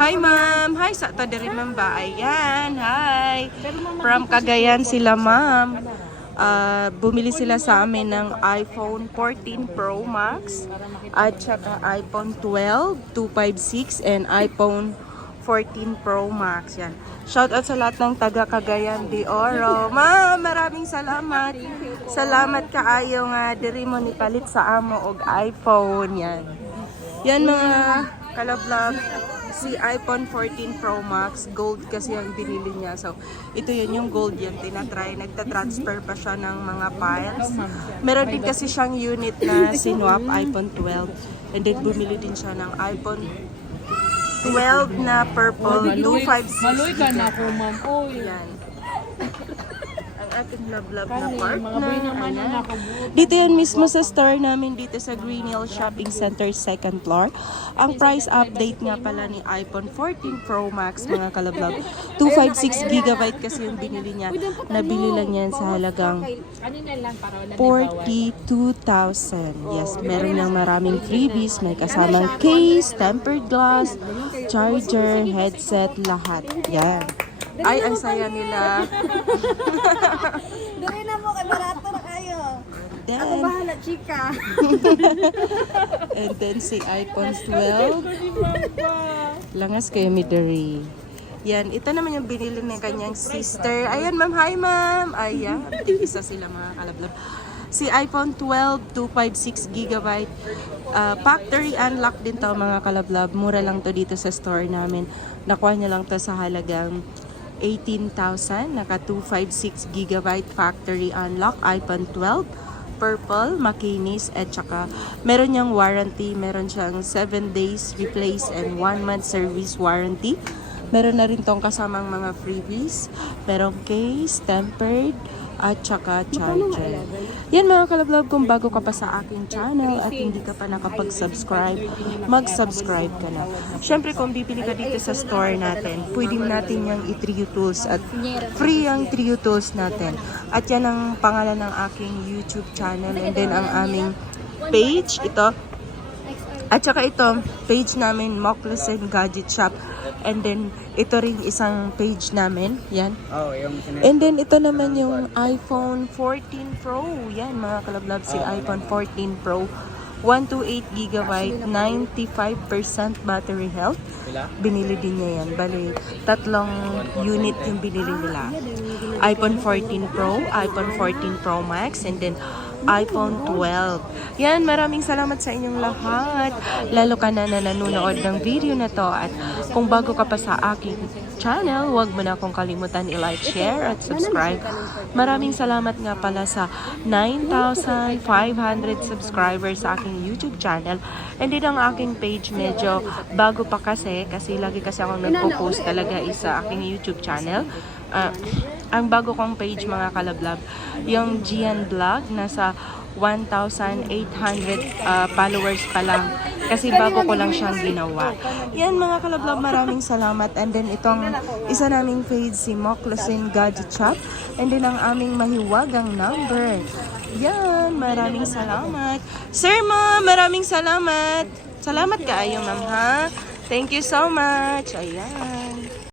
Hi ma'am. Hi sa ta diri ma'am ba? Ayan. Hi. From Cagayan sila ma'am. Bumili sila sa amin ng iPhone 14 Pro Max at saka iPhone 12, 256 and iPhone 14 Pro Max. Yan. Shoutout sa lahat ng taga Cagayan de Oro. Ma'am, maraming salamat. Salamat kaayo nga diri mo ni palit sa amo og iPhone. Yan. Yan mga kalablab, si iPhone 14 Pro Max, gold kasi ang binili niya. So, ito yun yung gold yun, tinatry. Nagta-transfer pa siya ng mga files. Meron din kasi siyang unit na sinwap, iPhone 12. And then, bumili din siya ng iPhone 12 na purple, 256. Maloy ka na ako, ma'am. Yan. Ating love-love na partner. naman Ayan. ang Dito yan mismo sa store namin dito sa Green Hill Shopping Center, second floor. Ang price update nga pala ni iPhone 14 Pro Max, mga kalablog. 256GB kasi yung binili niya. Nabili lang yan sa halagang 42,000. Yes, meron niyang maraming freebies. May kasamang case, tempered glass, charger, headset, lahat. Yan. Ay, ang saya nila. Dali na mo, kay barato na kayo. Ako Then, bahala, chika. and then si iPhone 12. Langas kayo midori. Yan, ito naman yung binili ng kanyang sister. Ayan, ma'am. Hi, ma'am. Ayan, isa sila mga kalablab. Si iPhone 12, 256GB. Factory unlock din to mga kalablab. Mura lang to dito sa store namin. Nakuha niya lang to sa halagang 18,000. Naka 256GB factory unlock. iPhone 12. Purple, makinis, at saka meron niyang warranty. Meron siyang 7 days replace and 1 month service warranty. Meron na rin tong kasamang mga freebies. Merong case, tempered, at saka charger. Yan mga kalablog, kung bago ka pa sa aking channel at hindi ka pa nakapag-subscribe, mag-subscribe ka na. Siyempre kung bibili ka dito sa store natin, pwedeng natin yung i-Trio Tools at free ang Trio Tools natin. At yan ang pangalan ng aking YouTube channel and then ang aming page, ito. At saka ito, page namin, Moclusen Gadget Shop. And then, ito rin isang page namin. Yan. And then, ito naman yung iPhone 14 Pro. Yan, mga kalablab, si iPhone 14 Pro. 128GB, 95% battery health. Binili din niya yan. Bali, 3 unit yung binili nila. iPhone 14 Pro, iPhone 14 Pro Max, and then iPhone 12. Yan, maraming salamat sa inyong lahat. Lalo ka na nanonood ng video na to. At kung bago ka pa sa aking channel, huwag mo na akong kalimutan i-like, share, at subscribe. Maraming salamat nga pala sa 9,500 subscribers sa aking YouTube channel. And din ang aking page medyo bago pa kasi lagi kasi akong nagpo-post talaga sa aking YouTube channel. Ang bago kong page mga kalablab, yung Gian Vlog, nasa 1,800 followers pa lang. Kasi bago ko lang siyang ginawa. Yan mga kalablab, maraming salamat. And then itong isa naming page, si Moclusen Gadget Shop. And then ang aming mahiwagang number. Yan, maraming salamat. Sir ma'am, maraming salamat. Salamat kaayo ma'am ha. Thank you so much. Ayan.